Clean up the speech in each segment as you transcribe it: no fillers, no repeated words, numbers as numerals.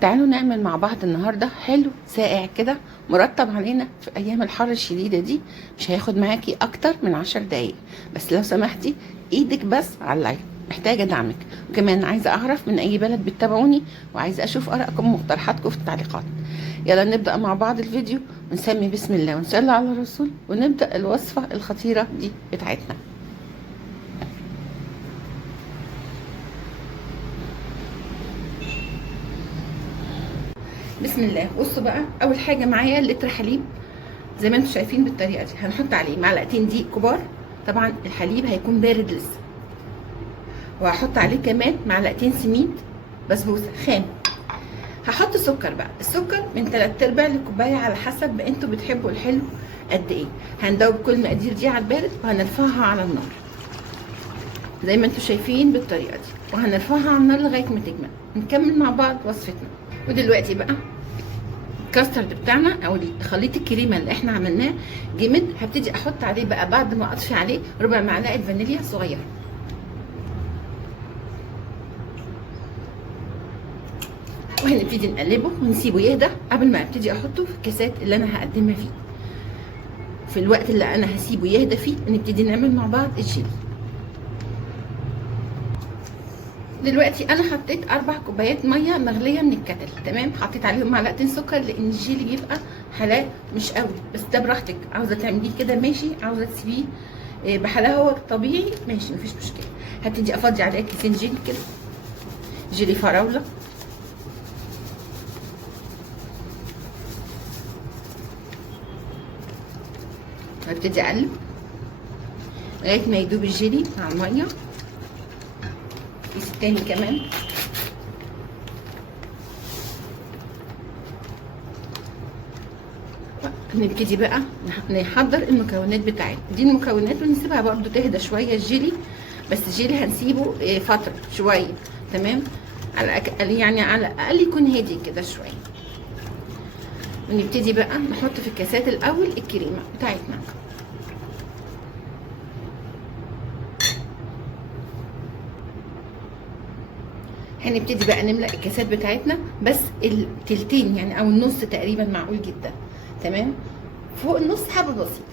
تعالوا نعمل مع بعض النهارده حلو ساقع كده مرطب علينا في ايام الحر الشديده دي. مش هياخد معاكي اكتر من 10 دقايق، بس لو سمحتي ايدك بس على اللايك، محتاجه دعمك. وكمان عايزه اعرف من اي بلد بتتابعوني، وعايزه اشوف ارائكم ومقترحاتكم في التعليقات. يلا نبدا مع بعض الفيديو ونسمي بسم الله ونصلي على الرسول ونبدا الوصفه الخطيره دي بتاعتنا. بسم الله. بصوا بقى، اول حاجه معايا لتر حليب زي ما انتم شايفين بالطريقه دي. هنحط عليه معلقتين دقيق كبار، طبعا الحليب هيكون بارد لسه. وهحط عليه كمان معلقتين سميد بسبوسه خام. هحط سكر بقى، السكر من 3/4 لكوبايه على حسب ما انتوا بتحبوا الحلو قد ايه. هندوب كل المقادير دي على البارد وهنرفعها على النار زي ما انتوا شايفين بالطريقه دي، وهنرفعها على النار لغايه ما تجمد. نكمل مع بعض وصفتنا. ودلوقتي بقى الكاسترد بتاعنا او خليط الكريمه اللي احنا عملناه جمد. هبتدي احط عليه بقى بعد ما اطفي عليه ربع معلقه فانيليا صغيره. وهنبتدي نقلبه ونسيبه يهدى قبل ما ابتدي احطه في الكاسات اللي انا هقدمها فيه. في الوقت اللي انا هسيبه يهدى فيه نبتدي نعمل مع بعض الجيلي. دلوقتي انا حطيت 4 كوبايات ميه مغليه من الكتل، تمام. حطيت عليهم معلقتين سكر لان الجيلي بيبقى حلاه مش قوي، بس ده براحتك. عاوزه تعمليه كده ماشي، عاوزه تسيبيه بحلاوه طبيعي ماشي، مفيش مشكله. هبتدي افضي عليه كيسين جيلي كده، جيلي فراوله. هبتدي اقلب لغايه ما يدوب الجيلي مع الميه. كيس التاني كمان. نبتدي بقى نحضر المكونات بتاعتنا دي. المكونات ونسيبها برضو تهدى شويه الجيلي، بس الجيلي هنسيبه فتره شويه، تمام. يعني على الاقل يكون هادي كده شويه. ونبتدي بقى نحط في الكاسات الاول الكريمه بتاعتنا. هنبتدي بقى نملأ الكاسات بتاعتنا، بس التلتين يعني او النص تقريبا معقول جدا، تمام. فوق النص حبه بسيطه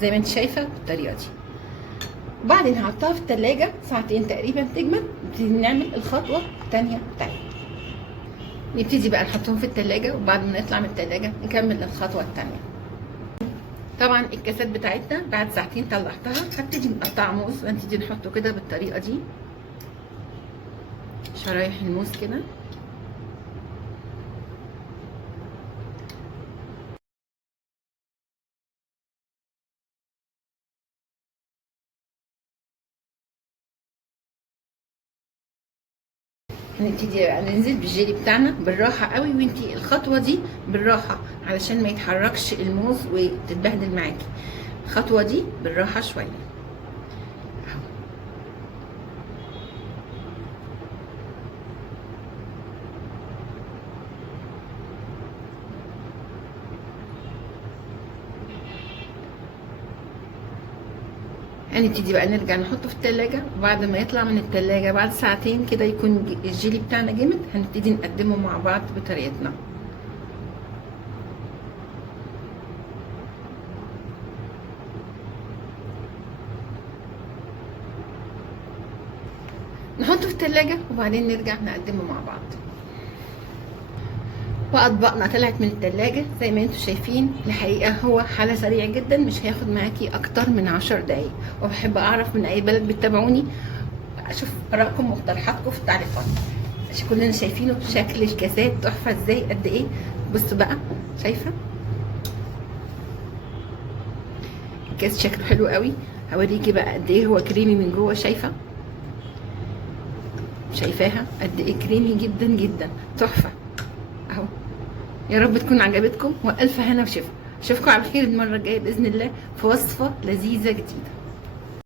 زي ما انت شايفه بالطريقه دي. وبعدين هحطها في التلاجة ساعتين تقريبا تجمد. نبتدي نعمل الخطوه الثانيه بتاعتنا. نبتدي بقى نحطهم في التلاجة، وبعد ما نطلع من التلاجة نكمل الخطوه الثانيه. طبعا الكاسات بتاعتنا بعد ساعتين طلعتها. هبتدي نقطع موز ونبتدي نحطه كده بالطريقه دي، شرايح الموز كده. هنبتدي بقى ننزل بالجيلي بتاعنا بالراحه قوي، وانتي الخطوه دي بالراحه علشان ما يتحركش الموز وتتبهدل معاكي. الخطوه دي بالراحه شويه. هنبتدي بقى نرجع نحطه في التلاجة، وبعد ما يطلع من التلاجة بعد ساعتين كده يكون الجيلي بتاعنا جامد. هنبتدي نقدمه مع بعض بطريقتنا. نحطه في التلاجة وبعدين نرجع نقدمه مع بعض. واطباقنا طلعت من التلاجة زي ما انتم شايفين. الحقيقه هو حاله سريع جدا، مش هياخد معاكي اكتر من 10 دقايق. وبحب اعرف من اي بلد بتتابعوني، اشوف ارائكم ومقترحاتكم في التعليقات. عشان كلنا شايفينه شكل الكاسات تحفه ازاي قد ايه. بصوا بقى، شايفه الكاس شكله حلو قوي. هوريكي بقى قد ايه هو كريمي من جوه. شايفاها قد ايه كريمي جدا جدا، تحفه اهو. يا رب تكون عجبتكم، والف هنا وشفا. اشوفكم على خير المره الجايه باذن الله في وصفه لذيذه جديده.